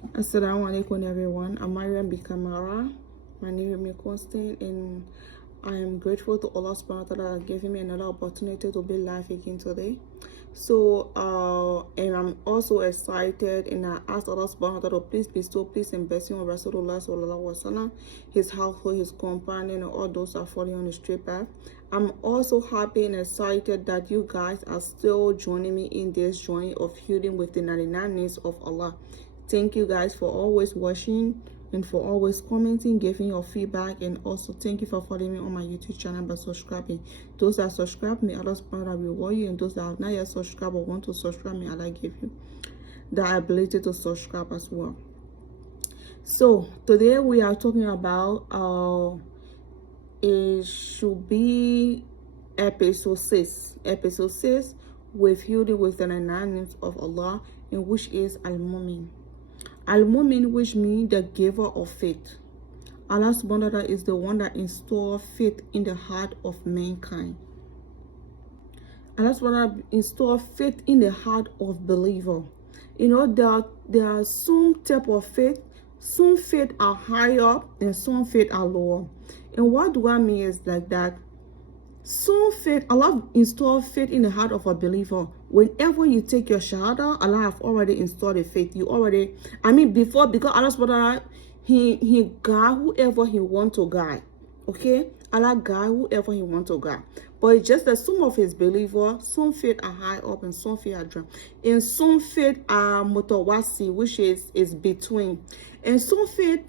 Assalamu alaikum everyone. I'm Mariam B. Kamara. My name is Constant, and I am grateful to Allah subhanahu wa ta'ala giving me another opportunity to be live again today. And I'm also excited, and I ask Allah subhanahu wa ta'ala please bestow peace and blessing on Rasulullah sallallahu alaihi wasallam, his household, his companion, and all those that are following on the straight path. I'm also happy and excited that you guys are still joining me in this journey of healing with the 99 names of Allah. Thank you guys for always watching and for always commenting, giving your feedback, and also thank you for following me on my YouTube channel by subscribing. Those that subscribe, may Allah subhanahu wa ta'ala reward you, and those that have not yet subscribed or want to subscribe, may Allah give you the ability to subscribe as well. So today we are talking about it should be episode 6 with healing with the 99 names of Allah, in which is Al-Mumin. Al-Mumin, which means the giver of faith. Allah subhanahu wa ta'ala is the one that installs faith in the heart of mankind. Allah subhanahu wa ta'ala installs faith in the heart of believer. You know, there are some type of faith. Some faith are high up and some faith are lower. And what do I mean is like that? Some faith, Allah install faith in the heart of a believer. Whenever you take your shahada, Allah have already installed a faith. You already, because Allah subhanahu wa ta'ala, He guide whoever He want to guide. Okay? Allah guide whoever He want to guide. But it's just that some of His believers, some faith are high up and some faith are down. And some faith are mutawasi, which is between. And some faith,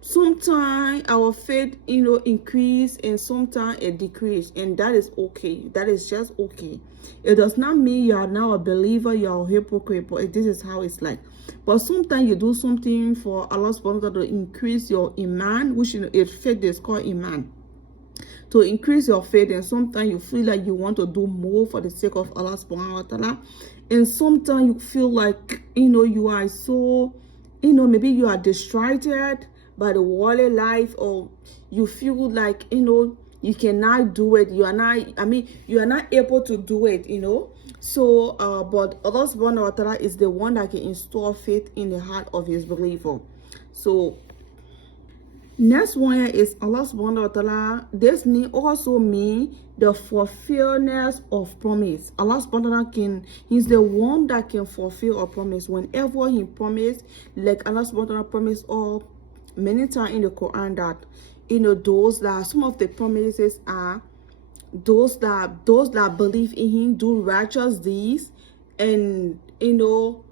sometimes our faith, increase, and sometimes it decrease, and that is okay. That is just okay. It does not mean you are now a believer, you are a hypocrite, but this is how it's like. But sometimes you do something for Allah subhanahu wa ta'ala to increase your iman, which faith is called iman, to increase your faith, and sometimes you feel like you want to do more for the sake of Allah subhanahu wa ta'ala, and sometimes you feel like you are so maybe you are distracted by the worldly life, or you feel like you cannot do it, you are not able to do it, so but Allah subhanahu wa ta'ala is the one that can install faith in the heart of His believer. So next one is Allah subhanahu wa ta'ala. This also mean the fulfillment of promise. Allah subhanahu wa ta'ala He's the one that can fulfill a promise. Whenever He promised, like Allah subhanahu wa ta'ala promised all many times in the Quran that those that some of the promises are those that believe in Him, do righteous deeds, and do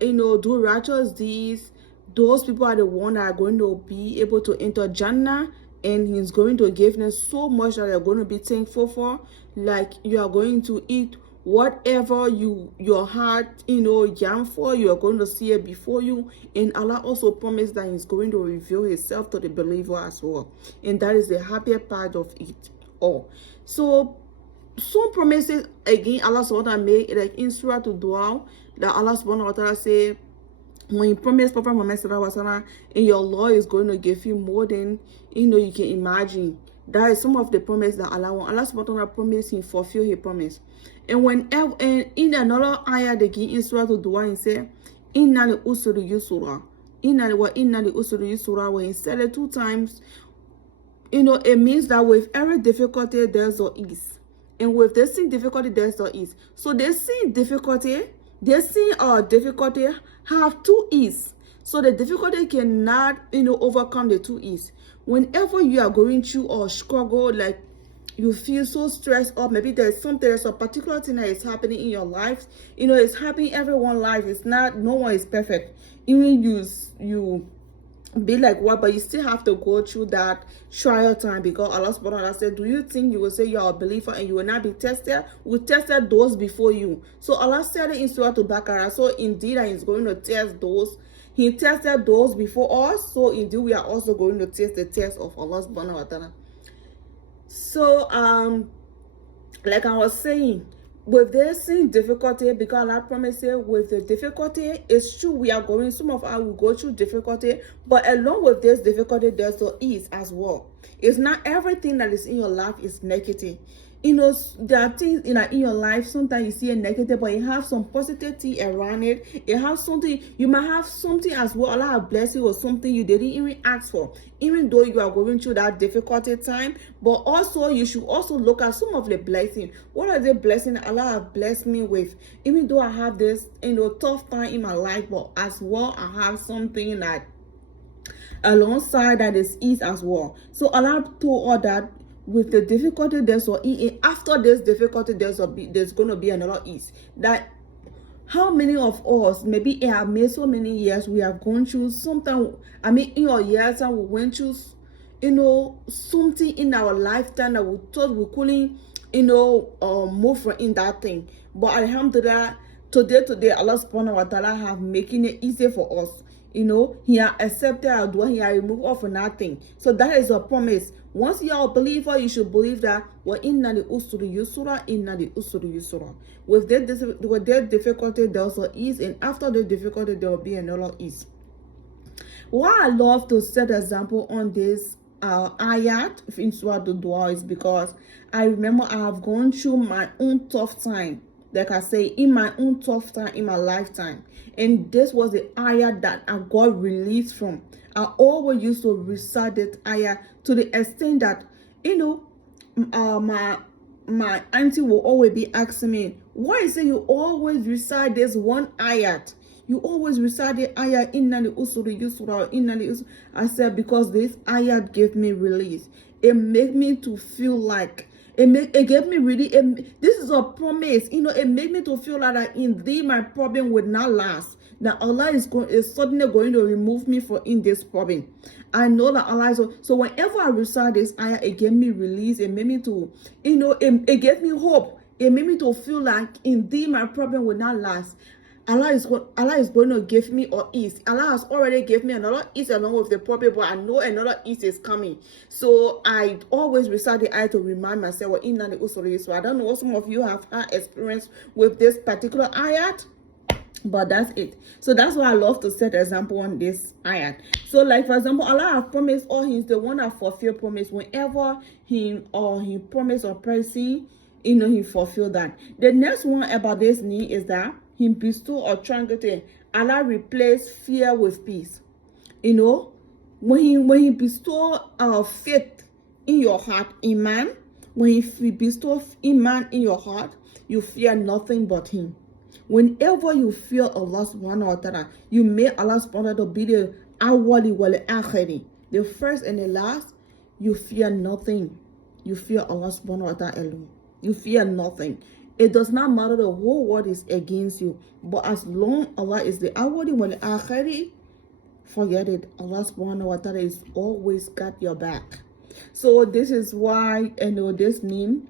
righteous deeds. Those people are the one that are going to be able to enter Jannah, and He's going to give them so much that they're going to be thankful for. Like you are going to eat whatever your heart yearn for, you are going to see it before you. And Allah also promised that He's going to reveal Himself to the believer as well, and that is the happier part of it all. So some promises again Allah subhanahu wa ta'ala made, like in Surah Dua, that Allah subhanahu wa ta'ala say, when you promise Prophet Muhammad sallallahu alaihi wasallam, and your Lord is going to give you more than you can imagine. That is some of the promise that Allah subhanahu wa ta'ala promised, He fulfill His promise. And whenever, and in another ayah again in Surah Dua, He said, Inna li usri yusra. Inna li usri yusra. When He said it 2 times, it means that with every difficulty there's the ease. And with this same difficulty there's the ease. So this same difficulty have 2 ease. So the difficulty cannot, overcome the 2 ease. Whenever you are going through or struggle, like you feel so stressed up, maybe there's a particular thing that is happening in your life. It's happening in everyone's life. It's not, no one is perfect. Even you be like what, but you still have to go through that trial time, because Allah subhanahu wa ta'ala said, do you think you will say you are a believer and you will not be tested? We tested those before you. So Allah said it in Surah Al-Baqarah. So indeed He's going to test those. He tested those before us, so indeed we are also going to test the test of Allah subhanahu wa ta'ala. So like I was saying, with this difficulty, because Allah promised with the difficulty, it's true we are going, some of us will go through difficulty, but along with this difficulty there's the ease as well. It's not everything that is in your life is negative. there are things in your life. Sometimes you see a negative, but you have some positivity around it. You have something, you might have something as well, Allah have blessed you, or something you didn't even ask for, even though you are going through that difficulty time. But also you should also look at some of the blessing. What are the blessings Allah have blessed me with? Even though I have this tough time in my life, but as well I have something that alongside that is ease as well. So Allah told all that with the difficulty there's or after this difficulty there's going to be another ease. That how many of us, maybe it have made so many years, we have gone through sometimes, in your years and we went through something in our lifetime that we thought we couldn't move from in that thing. But alhamdulillah, today Allah subhanahu wa ta'ala have making it easy for us. He has accepted our dua, he has removed all from nothing. So that is a promise. Once you are a believer, you should believe that inna li usri yusra, inna li usri yusra. With that difficulty, there was an ease, and after the difficulty, there will be another ease. Why I love to set example on this ayat in Surah Dua is because I remember I have gone through my own tough time. Like I say, in my own tough time in my lifetime, and this was the ayah that I got released from. I always used to recite that ayah to the extent that my auntie will always be asking me, why is it you always recite this one ayat? You always recite the ayah inna li usri yusra, inna li usri. I said, because this ayat gave me release. It made me to feel like it gave me really, this is a promise, it made me to feel like that indeed my problem would not last. That Allah is suddenly going to remove me from in this problem. I know that Allah is, so whenever I recite this ayah, it gave me release. It made me to, it gave me hope. It made me to feel like indeed my problem will not last. Allah is going to give me an ease. Allah has already given me another ease along with the problem, but I know another ease is coming. So I always recite the ayah to remind myself, inna li usri yusra. I don't know what some of you have had experience with this particular ayat, but that's it. So that's why I love to set example on this ayat. So like for example, Allah has promised, or He's the one that fulfill promise. Whenever He promise or person, He fulfill that. The next one about this need is that He bestow or tranquility. Allah replace fear with peace. When he bestow faith in your heart, iman, when He bestow iman in your heart, you fear nothing but Him. Whenever you fear Allah subhanahu wa ta'ala, you make Allah subhanahu wa ta'ala be the awali wal akhiri, the first and the last. You fear nothing. You fear Allah subhanahu wa ta'ala alone. You fear nothing. It does not matter the whole world is against you, but as long Allah is the awali wal akhiri, forget it. Allah subhanahu wa ta'ala is always got your back. So this is why this name.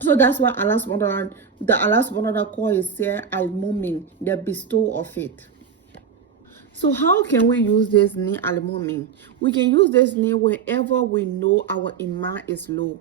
So that's why Allah subhanahu wa ta'ala call is al-mumin, the bestower of it. So how can we use this name al-mumin? We can use this name whenever we know our iman is low.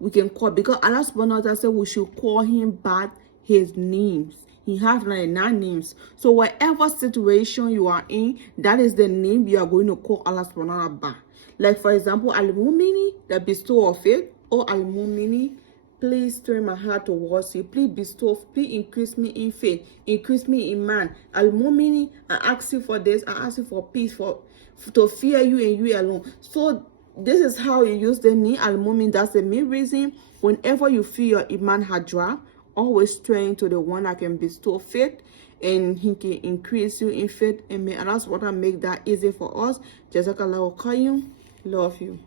We can call, because Allah subhanahu wa ta'ala said we should call Him by His names. He has 99 names. So whatever situation you are in, that is the name you are going to call Allah subhanahu wa ta'ala by. Like for example, al-mumini, the bestower of it, or al-mumini, please turn my heart towards you. Please bestow, please increase me in faith, increase me in man. Al-mumini, I ask you for this, I ask you for peace, to fear you and you alone. So this is how you use the name al-mumin. That's the main reason. Whenever you feel your iman had dropped, always turn to the one that can bestow faith, and He can increase you in faith. And may Allah subhanahu wa ta'ala make that easy for us. Jazakallahu khayyum. Love you.